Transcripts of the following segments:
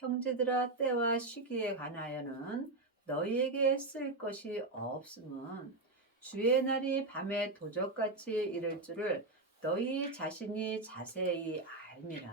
형제들아 때와 시기에 관하여는 너희에게 쓸 것이 없음은 주의 날이 밤에 도적같이 이를 줄을 너희 자신이 자세히 알미라.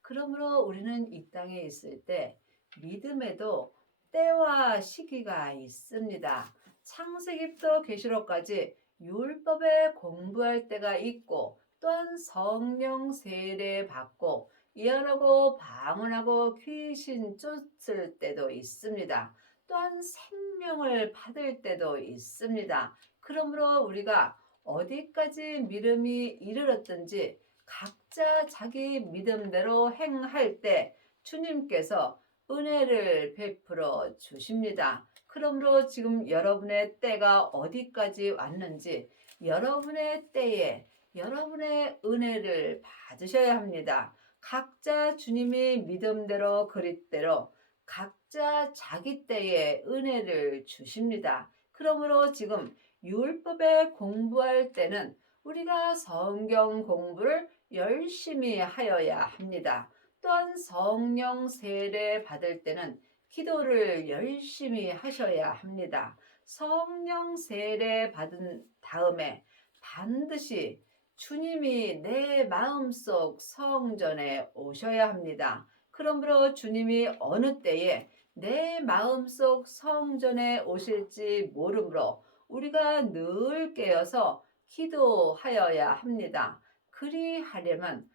그러므로 우리는 이 땅에 있을 때 믿음에도 때와 시기가 있습니다. 창세기부터 계시록까지 율법에 공부할 때가 있고 또한 성령 세례 받고 예언하고 방언하고 귀신 쫓을 때도 있습니다. 또한 생명을 받을 때도 있습니다. 그러므로 우리가 어디까지 믿음이 이르렀든지 각자 자기 믿음대로 행할 때 주님께서 은혜를 베풀어 주십니다. 그러므로 지금 여러분의 때가 어디까지 왔는지 여러분의 때에 여러분의 은혜를 받으셔야 합니다. 각자 주님이 믿음대로 그릿대로 각자 자기 때에 은혜를 주십니다. 그러므로 지금 율법에 공부할 때는 우리가 성경 공부를 열심히 하여야 합니다. 또한 성령 세례 받을 때는 기도를 열심히 하셔야 합니다. 성령 세례 받은 다음에 반드시 주님이 내 마음속 성전에 오셔야 합니다. 그러므로 주님이 어느 때에 내 마음속 성전에 오실지 모르므로 우리가 늘 깨어서 기도하여야 합니다. 그리하려면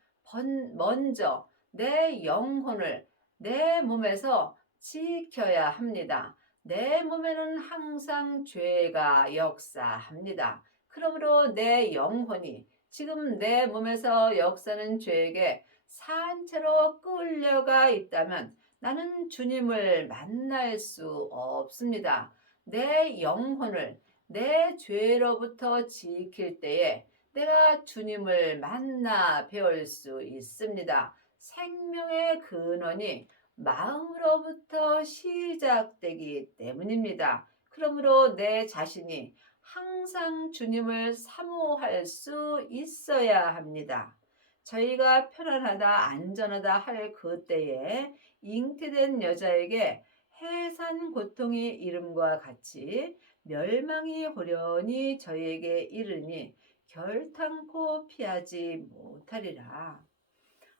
먼저 내 영혼을 내 몸에서 지켜야 합니다. 내 몸에는 항상 죄가 역사합니다. 그러므로 내 영혼이 지금 내 몸에서 역사는 죄에게 산채로 끌려가 있다면 나는 주님을 만날 수 없습니다. 내 영혼을 내 죄로부터 지킬 때에 내가 주님을 만나 배울 수 있습니다. 생명의 근원이 마음으로부터 시작되기 때문입니다. 그러므로 내 자신이 항상 주님을 사모할 수 있어야 합니다. 저희가 편안하다, 안전하다 할 그때에 잉태된 여자에게 해산 고통이 이름과 같이 멸망이 호련히 저희에게 이르니 결탄코 피하지 못하리라.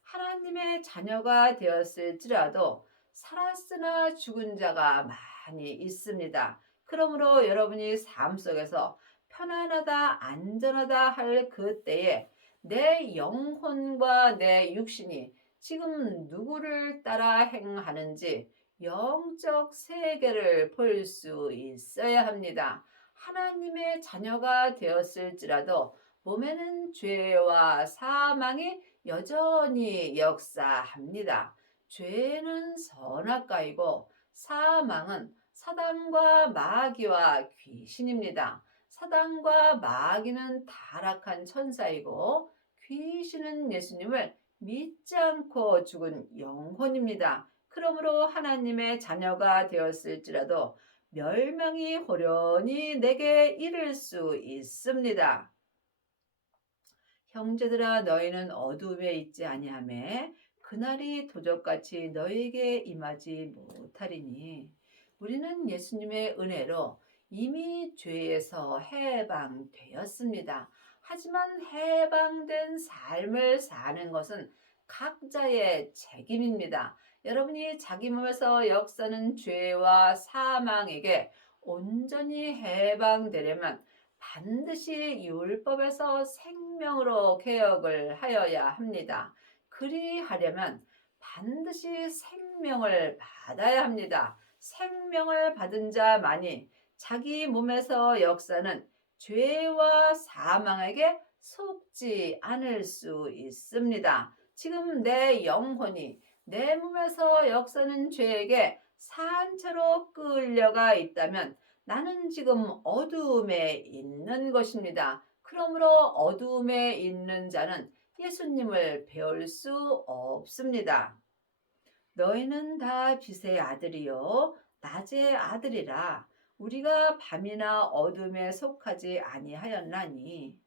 하나님의 자녀가 되었을지라도 살았으나 죽은 자가 많이 있습니다. 그러므로 여러분이 삶 속에서 편안하다, 안전하다 할 그때에 내 영혼과 내 육신이 지금 누구를 따라 행하는지 영적 세계를 볼 수 있어야 합니다. 하나님의 자녀가 되었을지라도 몸에는 죄와 사망이 여전히 역사합니다. 죄는 선악과이고 사망은 사단과 마귀와 귀신입니다. 사단과 마귀는 타락한 천사이고 귀신은 예수님을 믿지 않고 죽은 영혼입니다. 그러므로 하나님의 자녀가 되었을지라도 멸망이 호련히 내게 이를 수 있습니다. 형제들아 너희는 어두움에 있지 아니하매 그날이 도적같이 너희에게 임하지 못하리니 우리는 예수님의 은혜로 이미 죄에서 해방되었습니다. 하지만 해방된 삶을 사는 것은 각자의 책임입니다. 여러분이 자기 몸에서 역사는 죄와 사망에게 온전히 해방되려면 반드시 율법에서 생명으로 개혁을 하여야 합니다. 그리하려면 반드시 생명을 받아야 합니다. 생명을 받은 자만이 자기 몸에서 역사는 죄와 사망에게 속지 않을 수 있습니다. 지금 내 영혼이 내 몸에서 역사는 죄에게 산채로 끌려가 있다면 나는 지금 어두움에 있는 것입니다. 그러므로 어두움에 있는 자는 예수님을 배울 수 없습니다. 너희는 다 빛의 아들이요 낮의 아들이라. 우리가 밤이나 어둠에 속하지 아니하였나니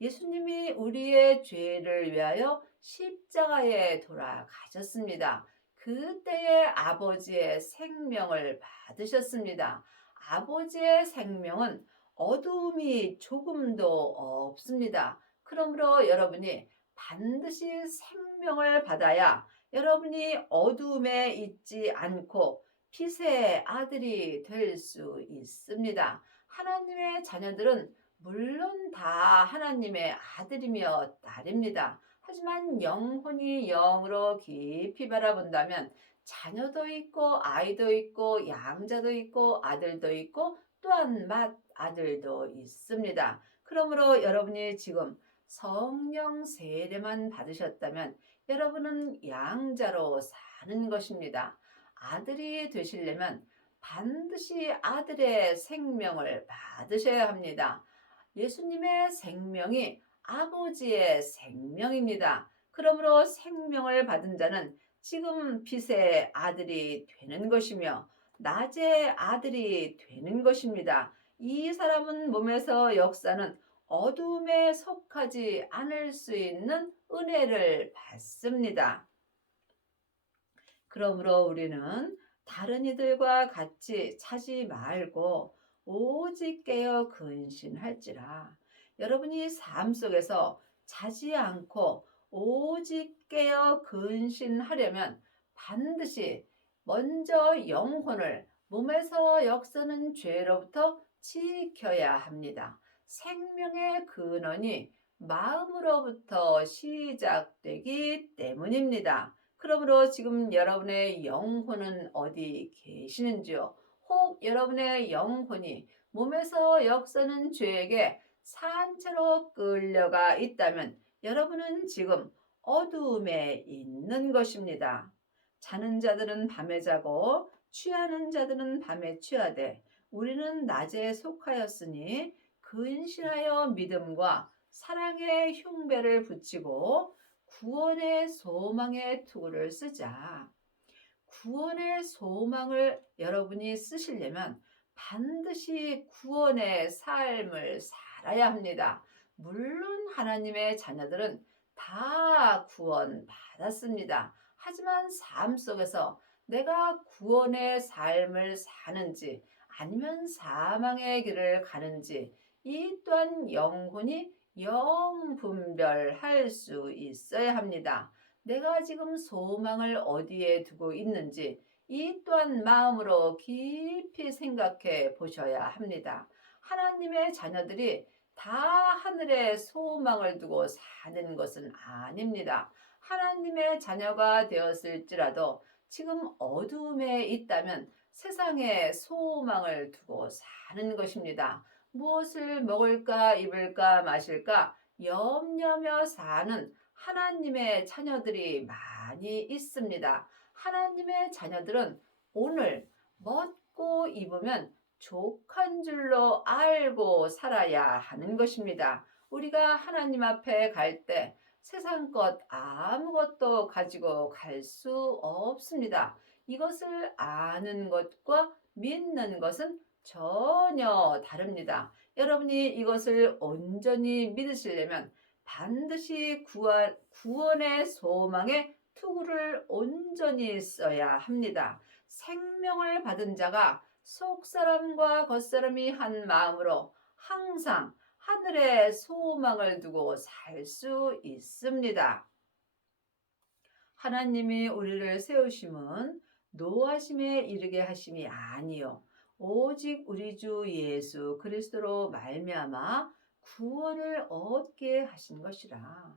예수님이 우리의 죄를 위하여 십자가에 돌아가셨습니다. 그때의 아버지의 생명을 받으셨습니다. 아버지의 생명은 어두움이 조금도 없습니다. 그러므로 여러분이 반드시 생명을 받아야 여러분이 어두움에 있지 않고 빛의 아들이 될 수 있습니다. 하나님의 자녀들은 물론 다 하나님의 아들이며 딸입니다. 하지만 영혼이 영으로 깊이 바라본다면 자녀도 있고 아이도 있고 양자도 있고 아들도 있고 또한 맏아들도 있습니다. 그러므로 여러분이 지금 성령 세례만 받으셨다면 여러분은 양자로 사는 것입니다. 아들이 되시려면 반드시 아들의 생명을 받으셔야 합니다. 예수님의 생명이 아버지의 생명입니다. 그러므로 생명을 받은 자는 지금 빛의 아들이 되는 것이며 낮의 아들이 되는 것입니다. 이 사람은 몸에서 역사는 어둠에 속하지 않을 수 있는 은혜를 받습니다. 그러므로 우리는 다른 이들과 같이 차지 말고 오직 깨어 근신할지라. 여러분이 삶 속에서 자지 않고 오직 깨어 근신하려면 반드시 먼저 영혼을 몸에서 역사는 죄로부터 지켜야 합니다. 생명의 근원이 마음으로부터 시작되기 때문입니다. 그러므로 지금 여러분의 영혼은 어디 계시는지요? 혹 여러분의 영혼이 몸에서 역사는 죄에게 산채로 끌려가 있다면 여러분은 지금 어두움에 있는 것입니다. 자는 자들은 밤에 자고 취하는 자들은 밤에 취하되 우리는 낮에 속하였으니 근신하여 믿음과 사랑의 흉배를 붙이고 구원의 소망의 투구를 쓰자. 구원의 소망을 여러분이 쓰시려면 반드시 구원의 삶을 살아야 합니다. 물론 하나님의 자녀들은 다 구원 받았습니다. 하지만 삶 속에서 내가 구원의 삶을 사는지 아니면 사망의 길을 가는지 이 또한 영혼이 영분별할 수 있어야 합니다. 내가 지금 소망을 어디에 두고 있는지 이 또한 마음으로 깊이 생각해 보셔야 합니다. 하나님의 자녀들이 다 하늘에 소망을 두고 사는 것은 아닙니다. 하나님의 자녀가 되었을지라도 지금 어둠에 있다면 세상에 소망을 두고 사는 것입니다. 무엇을 먹을까 입을까 마실까 염려며 사는 하나님의 자녀들이 많이 있습니다. 하나님의 자녀들은 오늘 먹고 입으면 족한 줄로 알고 살아야 하는 것입니다. 우리가 하나님 앞에 갈 때 세상 것 아무것도 가지고 갈 수 없습니다. 이것을 아는 것과 믿는 것은 전혀 다릅니다. 여러분이 이것을 온전히 믿으시려면 반드시 구원의 소망에 투구를 온전히 써야 합니다. 생명을 받은 자가 속사람과 겉사람이 한 마음으로 항상 하늘의 소망을 두고 살 수 있습니다. 하나님이 우리를 세우심은 노하심에 이르게 하심이 아니요 오직 우리 주 예수 그리스도로 말미암아 구원을 얻게 하신 것이라.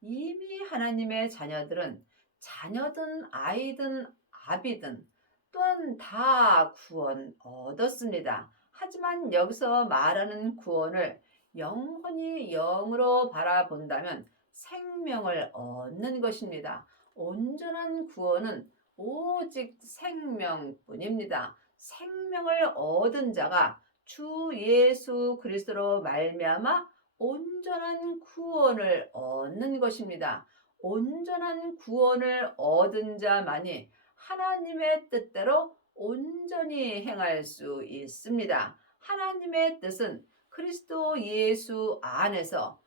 이미 하나님의 자녀들은 자녀든 아이든 아비든 또한 다 구원 얻었습니다. 하지만 여기서 말하는 구원을 영혼이 영으로 바라본다면 생명을 얻는 것입니다. 온전한 구원은 오직 생명뿐입니다. 생명을 얻은 자가 주 예수 그리스도로 말미암아 온전한 구원을 얻는 것입니다. 온전한 구원을 얻은 자만이 하나님의 뜻대로 온전히 행할 수 있습니다. 하나님의 뜻은 그리스도 예수 안에서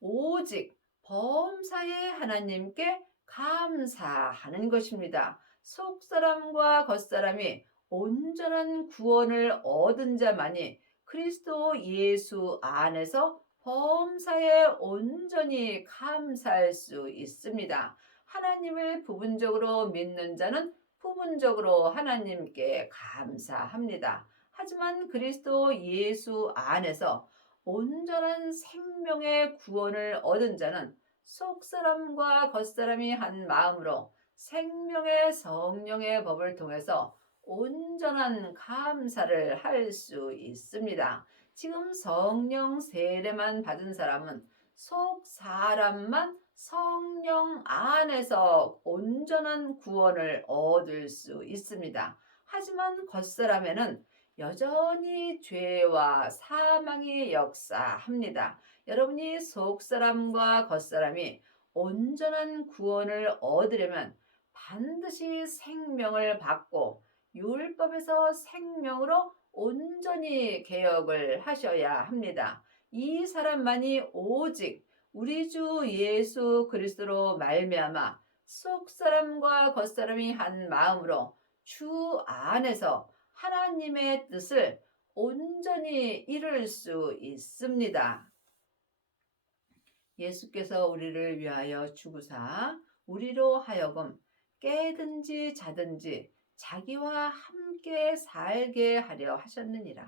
오직 범사의 하나님께 감사하는 것입니다. 속사람과 겉사람이 온전한 구원을 얻은 자만이 그리스도 예수 안에서 범사에 온전히 감사할 수 있습니다. 하나님을 부분적으로 믿는 자는 부분적으로 하나님께 감사합니다. 하지만 그리스도 예수 안에서 온전한 생명의 구원을 얻은 자는 속사람과 겉사람이 한 마음으로 생명의 성령의 법을 통해서 온전한 감사를 할 수 있습니다. 지금 성령 세례만 받은 사람은 속 사람만 성령 안에서 온전한 구원을 얻을 수 있습니다. 하지만 겉사람에는 여전히 죄와 사망이 역사합니다. 여러분이 속사람과 겉사람이 온전한 구원을 얻으려면 반드시 생명을 받고 율법에서 생명으로 온전히 개혁을 하셔야 합니다. 이 사람만이 오직 우리 주 예수 그리스도로 말미암아 속사람과 겉사람이 한 마음으로 주 안에서 하나님의 뜻을 온전히 이룰 수 있습니다. 예수께서 우리를 위하여 죽으사 우리로 하여금 깨든지 자든지 자기와 함께 살게 하려 하셨느니라.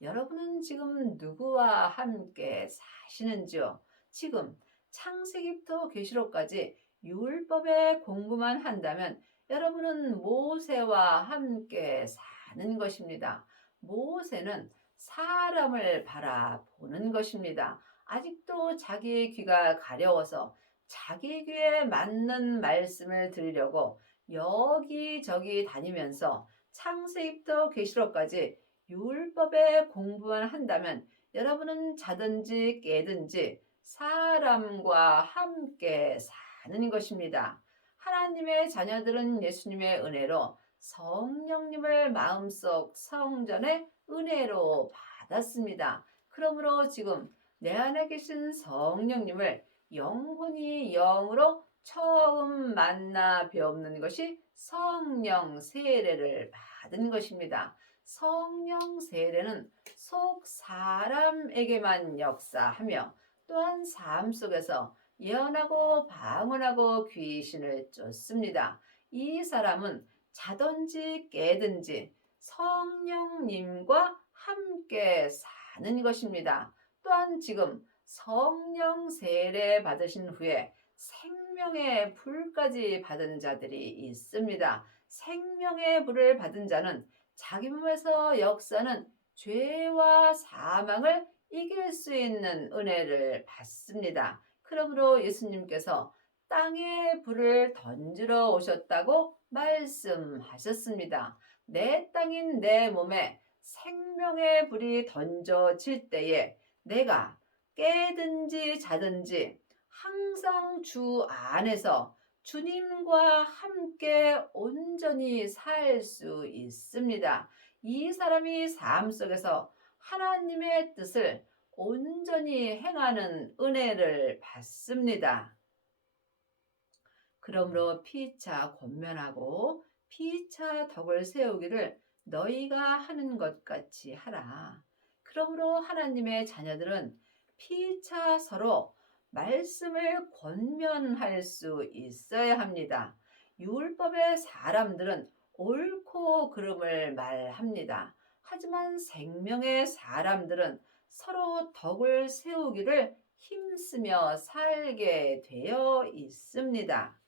여러분은 지금 누구와 함께 사시는지요? 지금 창세기부터 계시록까지 율법의 공부만 한다면 여러분은 모세와 함께 사는 것입니다. 모세는 사람을 바라보는 것입니다. 아직도 자기의 귀가 가려워서 자기 귀에 맞는 말씀을 들으려고 여기저기 다니면서 창세기부터 계시록까지 율법의 공부만 한다면 여러분은 자든지 깨든지 사람과 함께 사는 것입니다. 하나님의 자녀들은 예수님의 은혜로 성령님을 마음속 성전의 은혜로 받았습니다. 그러므로 지금 내 안에 계신 성령님을 영혼이 영으로 처음 만나 뵙는 것이 성령 세례를 받은 것입니다. 성령 세례는 속 사람에게만 역사하며 또한 삶 속에서 예언하고 방언하고 귀신을 쫓습니다. 이 사람은 자든지 깨든지 성령님과 함께 사는 것입니다. 또한 지금 성령 세례 받으신 후에 생명의 불까지 받은 자들이 있습니다. 생명의 불을 받은 자는 자기 몸에서 역사는 죄와 사망을 이길 수 있는 은혜를 받습니다. 그러므로 예수님께서 땅에 불을 던지러 오셨다고 말씀하셨습니다. 내 땅인 내 몸에 생명의 불이 던져질 때에 내가 깨든지 자든지 항상 주 안에서 주님과 함께 온전히 살 수 있습니다. 이 사람이 삶 속에서 하나님의 뜻을 온전히 행하는 은혜를 받습니다. 그러므로 피차 권면하고 피차 덕을 세우기를 너희가 하는 것 같이 하라. 그러므로 하나님의 자녀들은 피차 서로 말씀을 권면할 수 있어야 합니다. 율법의 사람들은 옳고 그름을 말합니다. 하지만 생명의 사람들은 서로 덕을 세우기를 힘쓰며 살게 되어 있습니다.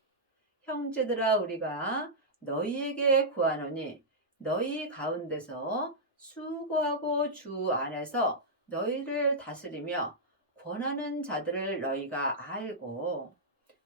형제들아 우리가 너희에게 구하노니 너희 가운데서 수고하고 주 안에서 너희를 다스리며 권하는 자들을 너희가 알고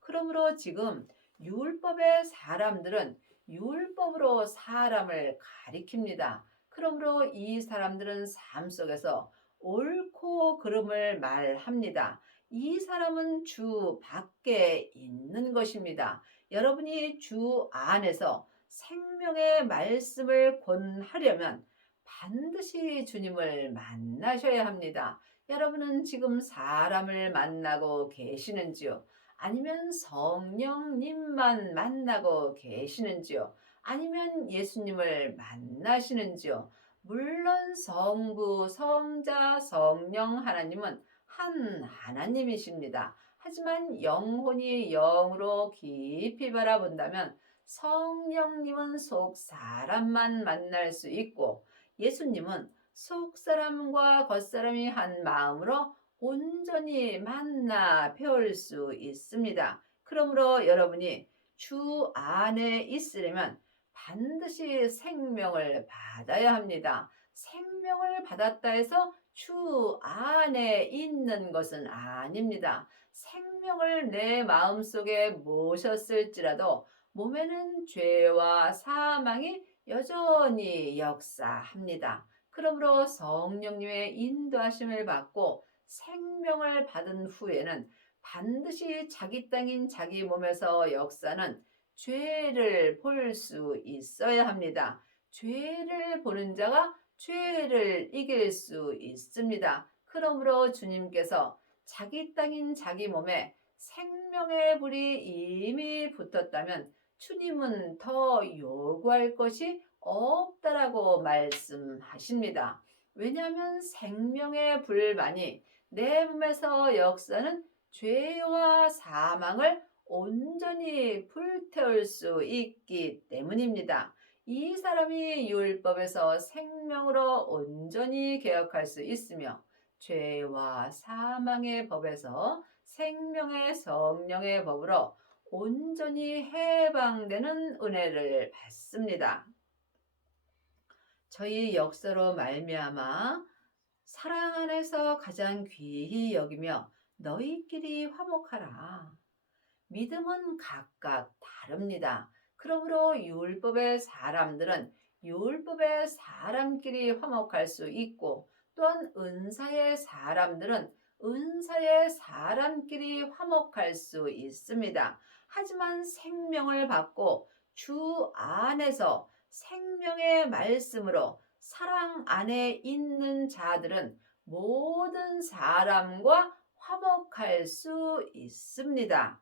그러므로 지금 율법의 사람들은 율법으로 사람을 가리킵니다. 그러므로 이 사람들은 삶 속에서 옳고 그름을 말합니다. 이 사람은 주 밖에 있는 것입니다. 여러분이 주 안에서 생명의 말씀을 권하려면 반드시 주님을 만나셔야 합니다. 여러분은 지금 사람을 만나고 계시는지요? 아니면 성령님만 만나고 계시는지요? 아니면 예수님을 만나시는지요? 물론 성부, 성자, 성령 하나님은 한 하나님이십니다. 하지만 영혼이 영으로 깊이 바라본다면 성령님은 속 사람만 만날 수 있고 예수님은 속 사람과 겉사람이 한 마음으로 온전히 만나 배울 수 있습니다. 그러므로 여러분이 주 안에 있으려면 반드시 생명을 받아야 합니다. 생명을 받았다 해서 주 안에 있는 것은 아닙니다. 생명을 내 마음속에 모셨을지라도 몸에는 죄와 사망이 여전히 역사합니다. 그러므로 성령님의 인도하심을 받고 생명을 받은 후에는 반드시 자기 땅인 자기 몸에서 역사는 죄를 볼 수 있어야 합니다. 죄를 보는 자가 죄를 이길 수 있습니다. 그러므로 주님께서 자기 땅인 자기 몸에 생명의 불이 이미 붙었다면 주님은 더 요구할 것이 없다라고 말씀하십니다. 왜냐하면 생명의 불만이 내 몸에서 역사는 죄와 사망을 온전히 불태울 수 있기 때문입니다. 이 사람이 율법에서 생명으로 온전히 개혁할 수 있으며 죄와 사망의 법에서 생명의 성령의 법으로 온전히 해방되는 은혜를 받습니다. 저희 역사로 말미암아 사랑 안에서 가장 귀히 여기며 너희끼리 화목하라. 믿음은 각각 다릅니다. 그러므로 율법의 사람들은 율법의 사람끼리 화목할 수 있고 또한 은사의 사람들은 은사의 사람끼리 화목할 수 있습니다. 하지만 생명을 받고 주 안에서 생명의 말씀으로 사랑 안에 있는 자들은 모든 사람과 화목할 수 있습니다.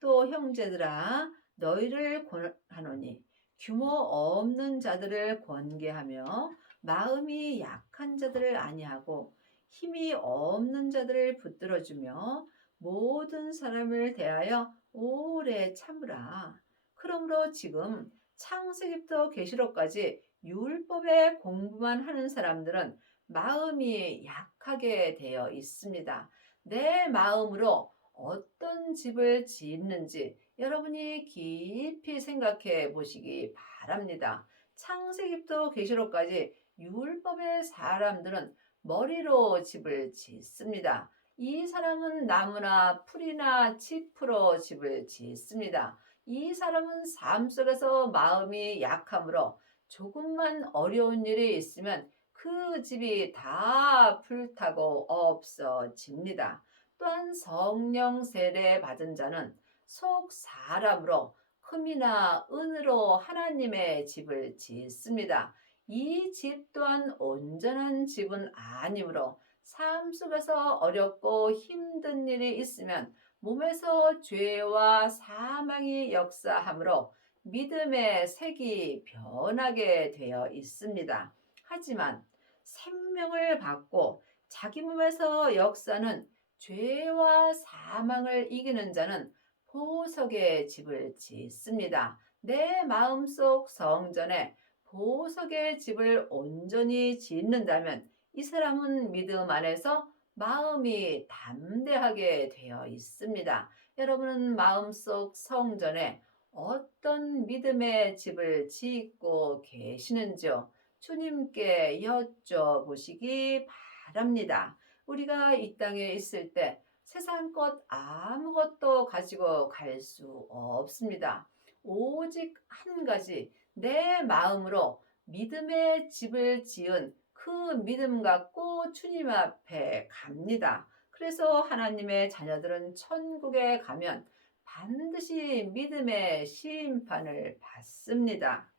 또 형제들아 너희를 권하노니 규모 없는 자들을 권계하며 마음이 약한 자들을 아니하고 힘이 없는 자들을 붙들어주며 모든 사람을 대하여 오래 참으라. 그러므로 지금 창세기부터 계시록까지 율법의 공부만 하는 사람들은 마음이 약하게 되어 있습니다. 내 마음으로 어떤 집을 짓는지 여러분이 깊이 생각해 보시기 바랍니다. 창세기부터 계시록까지 율법의 사람들은 머리로 집을 짓습니다. 이 사람은 나무나 풀이나 짚으로 집을 짓습니다. 이 사람은 삶 속에서 마음이 약하므로 조금만 어려운 일이 있으면 그 집이 다 불타고 없어집니다. 또한 성령 세례 받은 자는 속 사람으로 흠이나 은으로 하나님의 집을 짓습니다. 이 집 또한 온전한 집은 아니므로 삶 속에서 어렵고 힘든 일이 있으면 몸에서 죄와 사망이 역사하므로 믿음의 색이 변하게 되어 있습니다. 하지만 생명을 받고 자기 몸에서 역사는 죄와 사망을 이기는 자는 보석의 집을 짓습니다. 내 마음속 성전에 보석의 집을 온전히 짓는다면 이 사람은 믿음 안에서 마음이 담대하게 되어 있습니다. 여러분은 마음속 성전에 어떤 믿음의 집을 짓고 계시는지요? 주님께 여쭤보시기 바랍니다. 우리가 이 땅에 있을 때 세상 것 아무것도 가지고 갈 수 없습니다. 오직 한 가지 내 마음으로 믿음의 집을 지은 그 믿음 갖고 주님 앞에 갑니다. 그래서 하나님의 자녀들은 천국에 가면 반드시 믿음의 심판을 받습니다.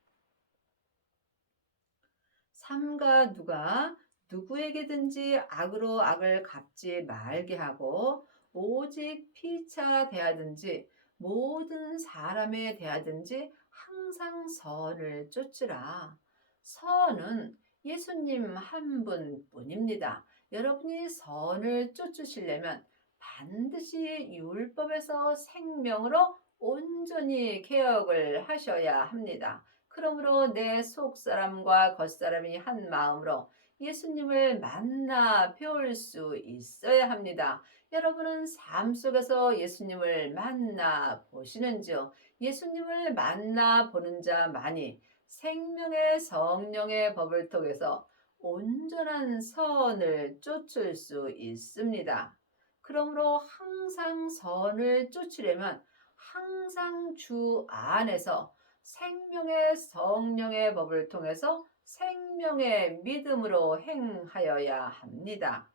삼가 누가 누구에게든지 악으로 악을 갚지 말게 하고 오직 피차 대하든지 모든 사람에 대하든지 항상 선을 쫓으라. 선은 예수님 한 분뿐입니다. 여러분이 선을 쫓으시려면 반드시 율법에서 생명으로 온전히 개혁을 하셔야 합니다. 그러므로 내 속사람과 겉사람이 한 마음으로 예수님을 만나 배울 수 있어야 합니다. 여러분은 삶 속에서 예수님을 만나 보시는지요? 예수님을 만나 보는 자만이 생명의 성령의 법을 통해서 온전한 선을 쫓을 수 있습니다. 그러므로 항상 선을 쫓으려면 항상 주 안에서 생명의 성령의 법을 통해서 생명의 믿음으로 행하여야 합니다.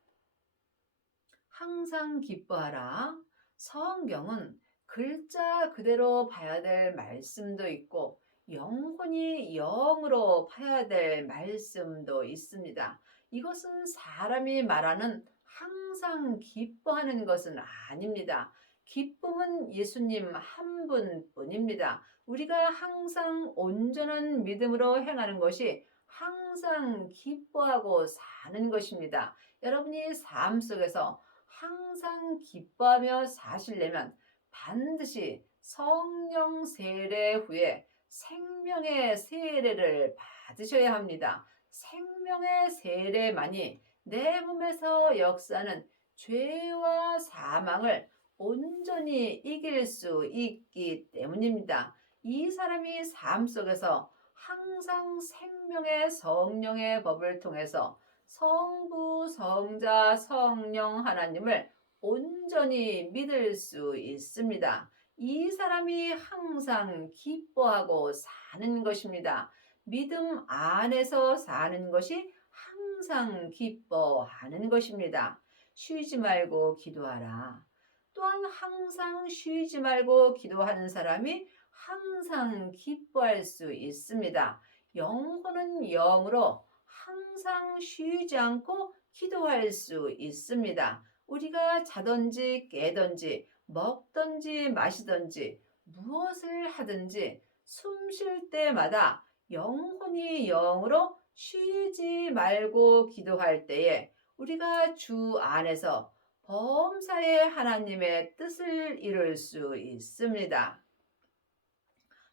항상 기뻐하라. 성경은 글자 그대로 봐야 될 말씀도 있고 영혼이 영으로 봐야 될 말씀도 있습니다. 이것은 사람이 말하는 항상 기뻐하는 것은 아닙니다. 기쁨은 예수님 한 분뿐입니다. 우리가 항상 온전한 믿음으로 행하는 것이 항상 기뻐하고 사는 것입니다. 여러분이 삶 속에서 항상 기뻐하며 사시려면 반드시 성령 세례 후에 생명의 세례를 받으셔야 합니다. 생명의 세례만이 내 몸에서 역사하는 죄와 사망을 온전히 이길 수 있기 때문입니다. 이 사람이 삶 속에서 항상 생명의 성령의 법을 통해서 성부, 성자, 성령 하나님을 온전히 믿을 수 있습니다. 이 사람이 항상 기뻐하고 사는 것입니다. 믿음 안에서 사는 것이 항상 기뻐하는 것입니다. 쉬지 말고 기도하라. 또한 항상 쉬지 말고 기도하는 사람이 항상 기뻐할 수 있습니다. 영혼은 영으로 항상 쉬지 않고 기도할 수 있습니다. 우리가 자든지 깨든지 먹든지 마시든지 무엇을 하든지 숨 쉴 때마다 영혼이 영으로 쉬지 말고 기도할 때에 우리가 주 안에서 범사의 하나님의 뜻을 이룰 수 있습니다.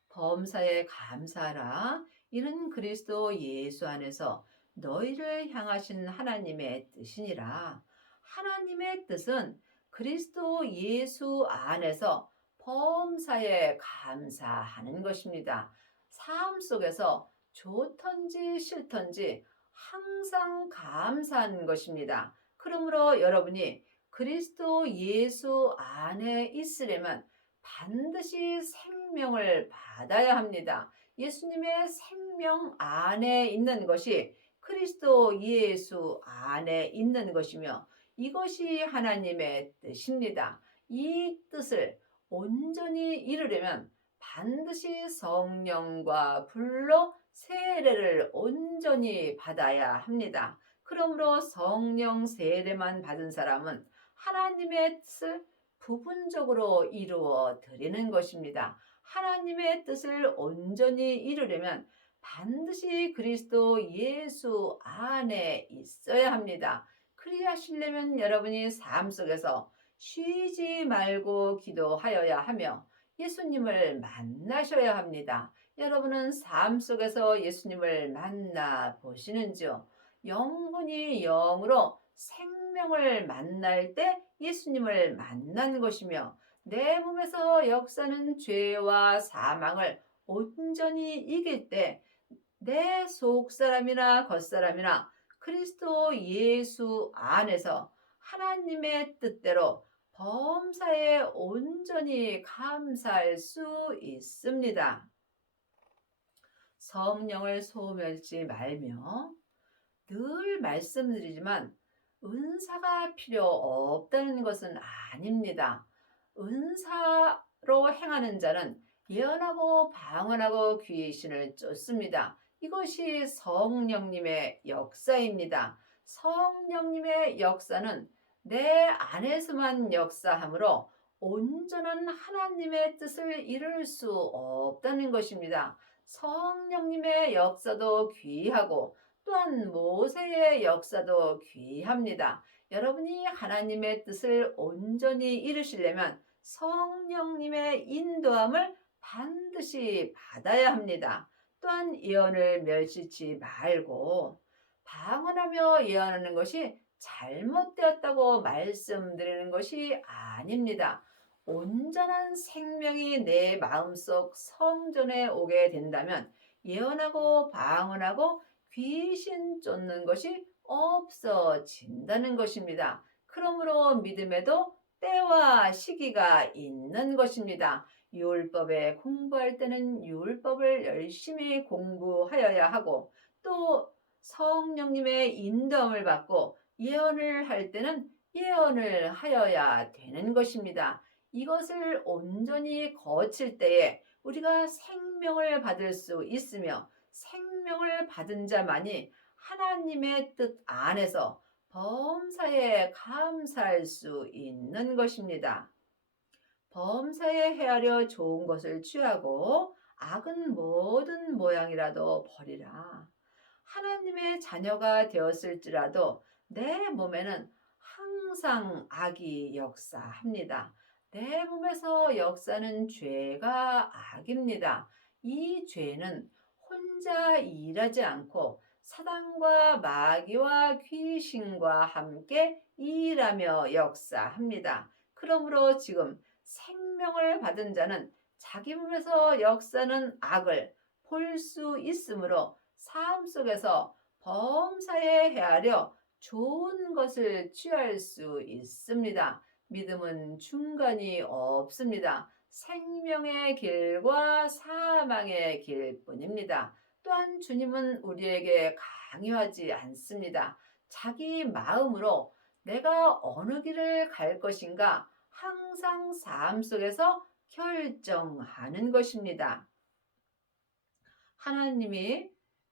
범사에 감사하라. 이는 그리스도 예수 안에서 너희를 향하신 하나님의 뜻이니라. 하나님의 뜻은 그리스도 예수 안에서 범사에 감사하는 것입니다. 삶 속에서 좋던지 싫던지 항상 감사하는 것입니다. 그러므로 여러분이 그리스도 예수 안에 있으려면 반드시 생명을 받아야 합니다. 예수님의 생명 안에 있는 것이 그리스도 예수 안에 있는 것이며 이것이 하나님의 뜻입니다. 이 뜻을 온전히 이루려면 반드시 성령과 불로 세례를 온전히 받아야 합니다. 그러므로 성령 세례만 받은 사람은 하나님의 뜻을 부분적으로 이루어 드리는 것입니다. 하나님의 뜻을 온전히 이루려면 반드시 그리스도 예수 안에 있어야 합니다. 그리하시려면 여러분이 삶 속에서 쉬지 말고 기도하여야 하며 예수님을 만나셔야 합니다. 여러분은 삶 속에서 예수님을 만나 보시는지요? 영혼이 영으로 생명을 만날 때 예수님을 만난 것이며 내 몸에서 역사는 죄와 사망을 온전히 이길 때 내 속사람이나 겉사람이나 그리스도 예수 안에서 하나님의 뜻대로 범사에 온전히 감사할 수 있습니다. 성령을 소멸치 말며 늘 말씀드리지만 은사가 필요 없다는 것은 아닙니다. 은사로 행하는 자는 예언하고 방언하고 귀신을 쫓습니다. 이것이 성령님의 역사입니다. 성령님의 역사는 내 안에서만 역사하므로 온전한 하나님의 뜻을 이룰 수 없다는 것입니다. 성령님의 역사도 귀하고 또한 모세의 역사도 귀합니다. 여러분이 하나님의 뜻을 온전히 이루시려면 성령님의 인도함을 반드시 받아야 합니다. 또한 예언을 멸시치 말고 방언하며 예언하는 것이 잘못되었다고 말씀드리는 것이 아닙니다. 온전한 생명이 내 마음속 성전에 오게 된다면 예언하고 방언하고 귀신 쫓는 것이 없어진다는 것입니다. 그러므로 믿음에도 때와 시기가 있는 것입니다. 율법에 공부할 때는 율법을 열심히 공부하여야 하고 또 성령님의 인도함을 받고 예언을 할 때는 예언을 하여야 되는 것입니다. 이것을 온전히 거칠 때에 우리가 생명을 받을 수 있으며 생명을 받은 자만이 하나님의 뜻 안에서 범사에 감사할 수 있는 것입니다. 범사에 헤아려 좋은 것을 취하고 악은 모든 모양이라도 버리라. 하나님의 자녀가 되었을지라도 내 몸에는 항상 악이 역사합니다. 내 몸에서 역사는 죄가 악입니다. 이 죄는 혼자 일하지 않고 사단과 마귀와 귀신과 함께 일하며 역사합니다. 그러므로 지금 생명을 받은 자는 자기 몸에서 역사는 악을 볼 수 있으므로 삶 속에서 범사에 헤아려 좋은 것을 취할 수 있습니다. 믿음은 중간이 없습니다. 생명의 길과 사망의 길뿐입니다. 또한 주님은 우리에게 강요하지 않습니다. 자기 마음으로 내가 어느 길을 갈 것인가 항상 삶 속에서 결정하는 것입니다.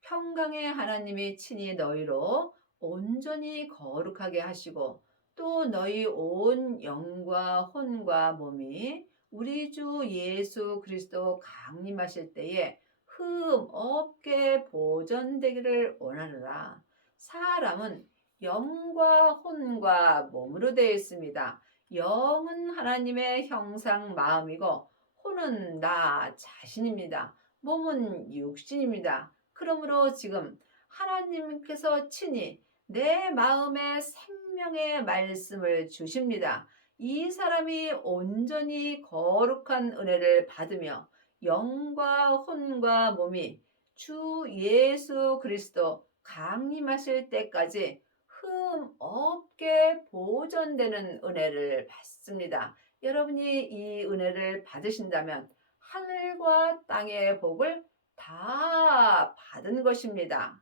평강의 하나님이 친히 너희로 온전히 거룩하게 하시고 또 너희 온 영과 혼과 몸이 우리 주 예수 그리스도 강림하실 때에 흠 없게 보존되기를 원하노라. 사람은 영과 혼과 몸으로 되어 있습니다. 영은 하나님의 형상 마음이고 혼은 나 자신입니다. 몸은 육신입니다. 그러므로 지금 하나님께서 친히 내 마음에 생명의 말씀을 주십니다. 이 사람이 온전히 거룩한 은혜를 받으며 영과 혼과 몸이 주 예수 그리스도 강림하실 때까지 흠 없게 보존되는 은혜를 받습니다. 여러분이 이 은혜를 받으신다면 하늘과 땅의 복을 다 받은 것입니다.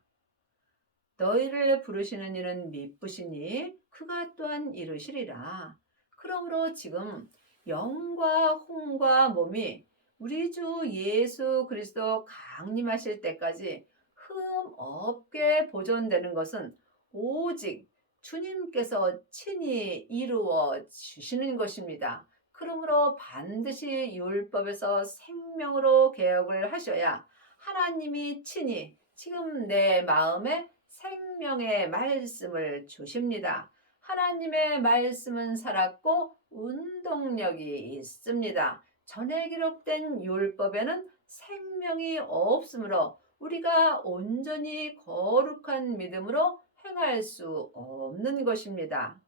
너희를 부르시는 이는 미쁘시니 그가 또한 이루시리라. 그러므로 지금 영과 혼과 몸이 우리 주 예수 그리스도 강림하실 때까지 흠 없게 보존되는 것은 오직 주님께서 친히 이루어 주시는 것입니다. 그러므로 반드시 율법에서 생명으로 개혁을 하셔야 하나님이 친히 지금 내 마음에 생명의 말씀을 주십니다. 하나님의 말씀은 살았고 운동력이 있습니다. 전에 기록된 율법에는 생명이 없으므로 우리가 온전히 거룩한 믿음으로 행할 수 없는 것입니다.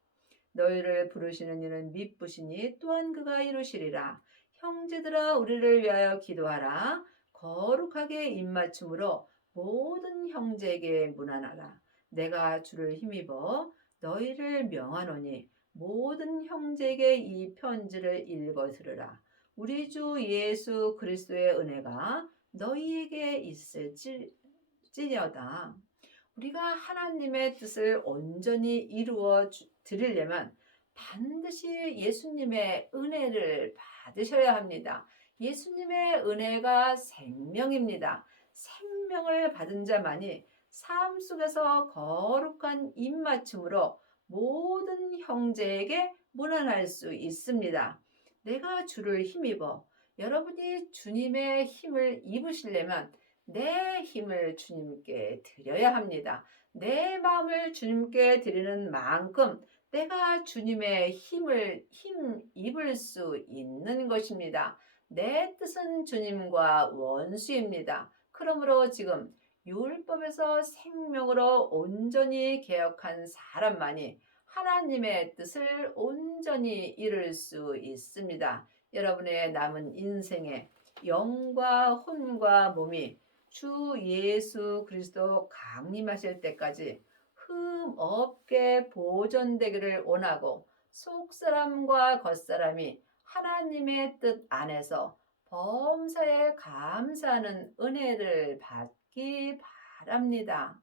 너희를 부르시는 이는 미쁘시니 또한 그가 이루시리라. 형제들아 우리를 위하여 기도하라. 거룩하게 입맞춤으로 모든 형제에게 문안하라. 내가 주를 힘입어 너희를 명하노니 모든 형제에게 이 편지를 읽어 들으라. 우리 주 예수 그리스도의 은혜가 너희에게 있을지어다. 우리가 하나님의 뜻을 온전히 이루어 드리려면 반드시 예수님의 은혜를 받으셔야 합니다. 예수님의 은혜가 생명입니다. 생명을 받은 자만이 삶 속에서 거룩한 입맞춤으로 모든 형제에게 무난할 수 있습니다. 내가 주를 힘입어 여러분이 주님의 힘을 입으시려면 내 힘을 주님께 드려야 합니다. 내 마음을 주님께 드리는 만큼 내가 주님의 힘 입을 수 있는 것입니다. 내 뜻은 주님과 원수입니다. 그러므로 지금 율법에서 생명으로 온전히 개혁한 사람만이 하나님의 뜻을 온전히 이룰 수 있습니다. 여러분의 남은 인생에 영과 혼과 몸이 주 예수 그리스도 강림하실 때까지 흠 없게 보존되기를 원하고 속사람과 겉사람이 하나님의 뜻 안에서 범사에 감사하는 은혜를 받기 바랍니다.